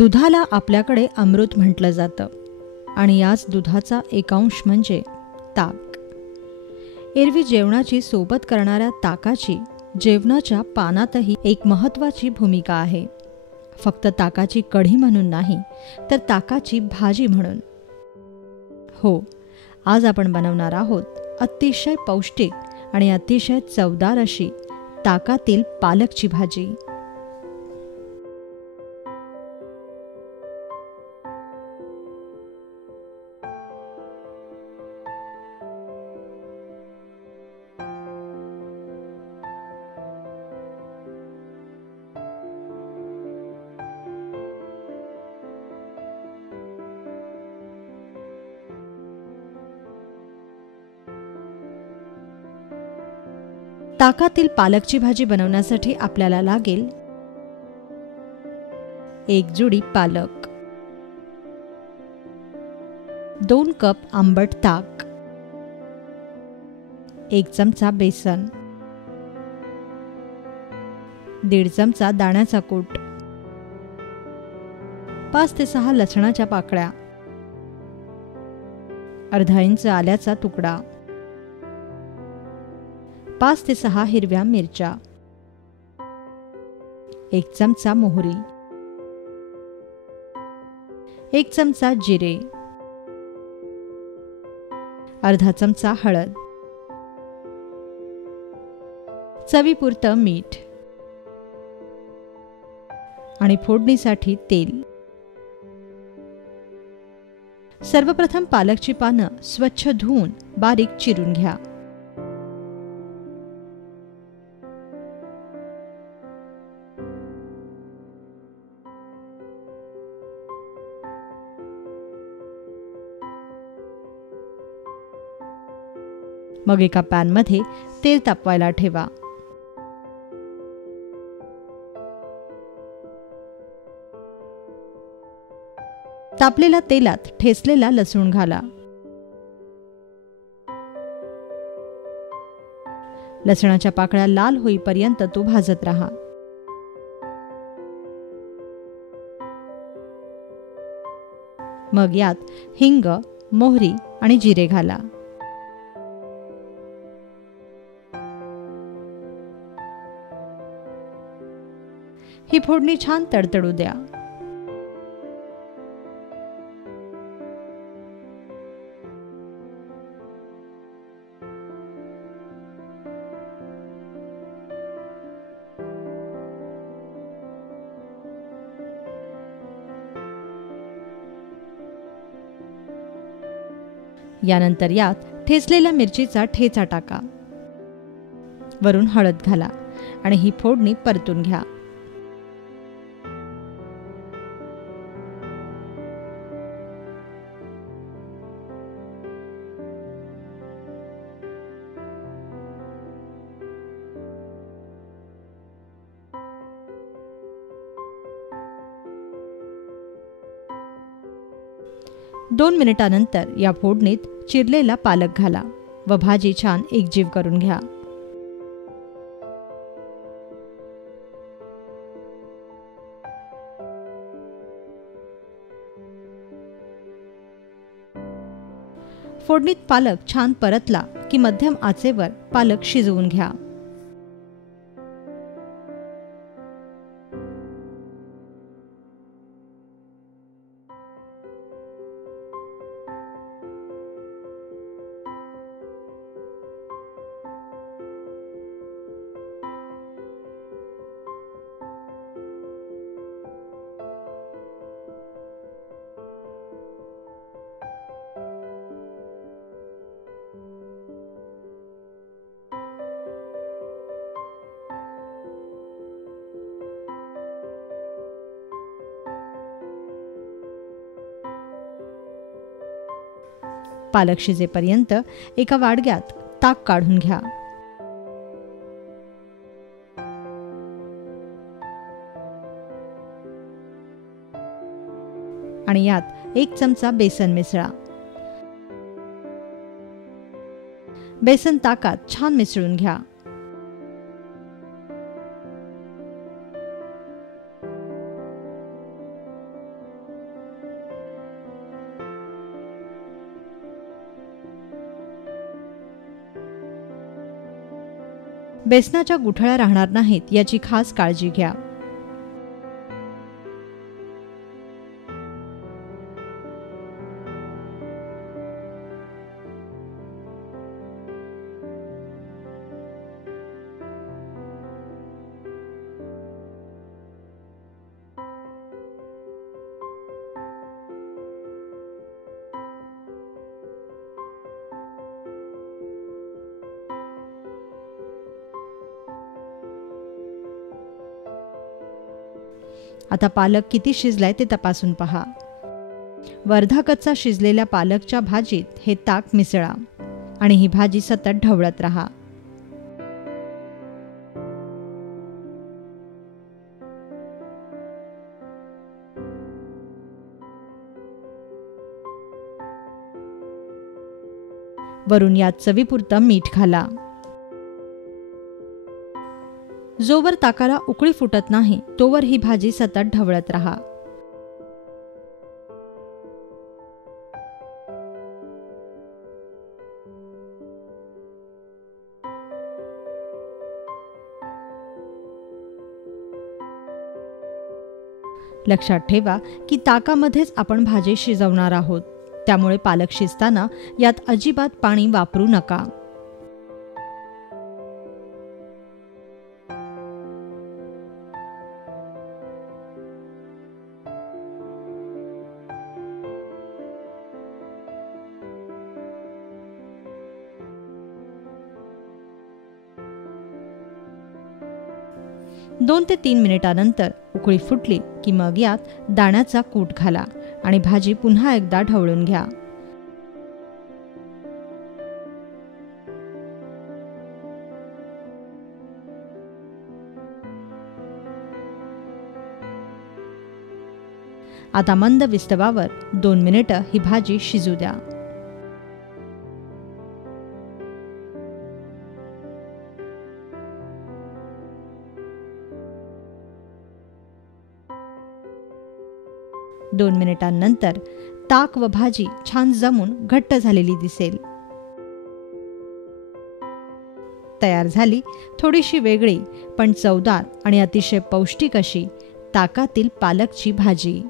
दुधाला आपल्याकडे अमृत म्हटलं जातं आणि याच दुधाचा एक अंश म्हणजे ताक. एरवी जेवणाची सोबत करणाऱ्या ताकाची जेवणाच्या पानातही एक महत्त्वाची भूमिका आहे. फक्त ताकाची कढी म्हणून नाही, तर ताकाची भाजी म्हणून. हो, आज आपण बनवणार आहोत अतिशय पौष्टिक आणि अतिशय चवदार अशी ताकातील पालकची भाजी. ताकातील पालकची भाजी बनवण्यासाठी आपल्याला लागेल 1 जुडी पालक, 2 कप आंबट ताक, 1 चमचा बेसन, 1.5 चमचा दाण्याचा कूट, 5 ते 6 लसणाच्या पाकळ्या, अर्धा इंच आल्याचा तुकडा, 5 ते 6 हिरव्या मिरच्या, 1 चमचा मोहरी, 1 चमचा जिरे, अर्धा चमचा हळद, चवीपुरतं मीठ आणि फोडणीसाठी तेल. सर्वप्रथम पालकची पानं स्वच्छ धुवून बारीक चिरून घ्या. मग एका पॅनमध्ये तेल तापवायला ठेवा. तापलेल्या तेलात ठेचलेला लसूण घाला. लसणाच्या पाकळ्या लाल होईपर्यंत तो भाजत राहा. मग यात हिंग, मोहरी आणि जिरे घाला. ही फोडणी छान तडतडू द्या. यानंतर यात ठेचलेल्या मिरचीचा ठेचा टाका. वरून हळद घाला आणि ही फोडणी परतून घ्या. दोन मिनिटांनंतर या फोडणीत चिरलेला पालक घाला व भाजी छान एकजीव करून घ्या. फोडणीत पालक छान परतला की मध्यम आचेवर पालक शिजवून घ्या. पालक शिजेपर्यंत एका वाडग्यात ताक काढून घ्या. आणि यात 1 चमचा बेसन मिसळा. बेसन ताकात छान मिसळून घ्या. बेसनाच्या गुठळ्या राहणार नाहीत याची खास काळजी घ्या. आता पालक किती शिजलाय ते तपासून पहा. अर्धा कच्चा शिजलेल्या पालकच्या भाजीत हे ताक मिसळा आणि ही भाजी सतत ढवळत राहा. वरून यात चवीपुरतं मीठ घाला. जोवर ताकाला उकळी फुटत नाही तोवर ही भाजी सतत ढवळत राहा. लक्षात ठेवा की ताकामध्येच आपण भाजी शिजवणार आहोत, त्यामुळे पालक शिजताना यात अजिबात पाणी वापरू नका. दोन ते 3 मिनिटांनंतर उकळी फुटली की मग यात दाण्याचा कूट घाला आणि भाजी पुन्हा एकदा ढवळून घ्या. आता मंद विस्तवावर 2 मिनिटं ही भाजी शिजू द्या. दोन मिनिटांनंतर ताक व भाजी छान जमून घट्ट झालेली दिसेल. तयार झाली थोडीशी वेगळी पण चवदार आणि अतिशय पौष्टिक अशी ताकातील पालकची भाजी.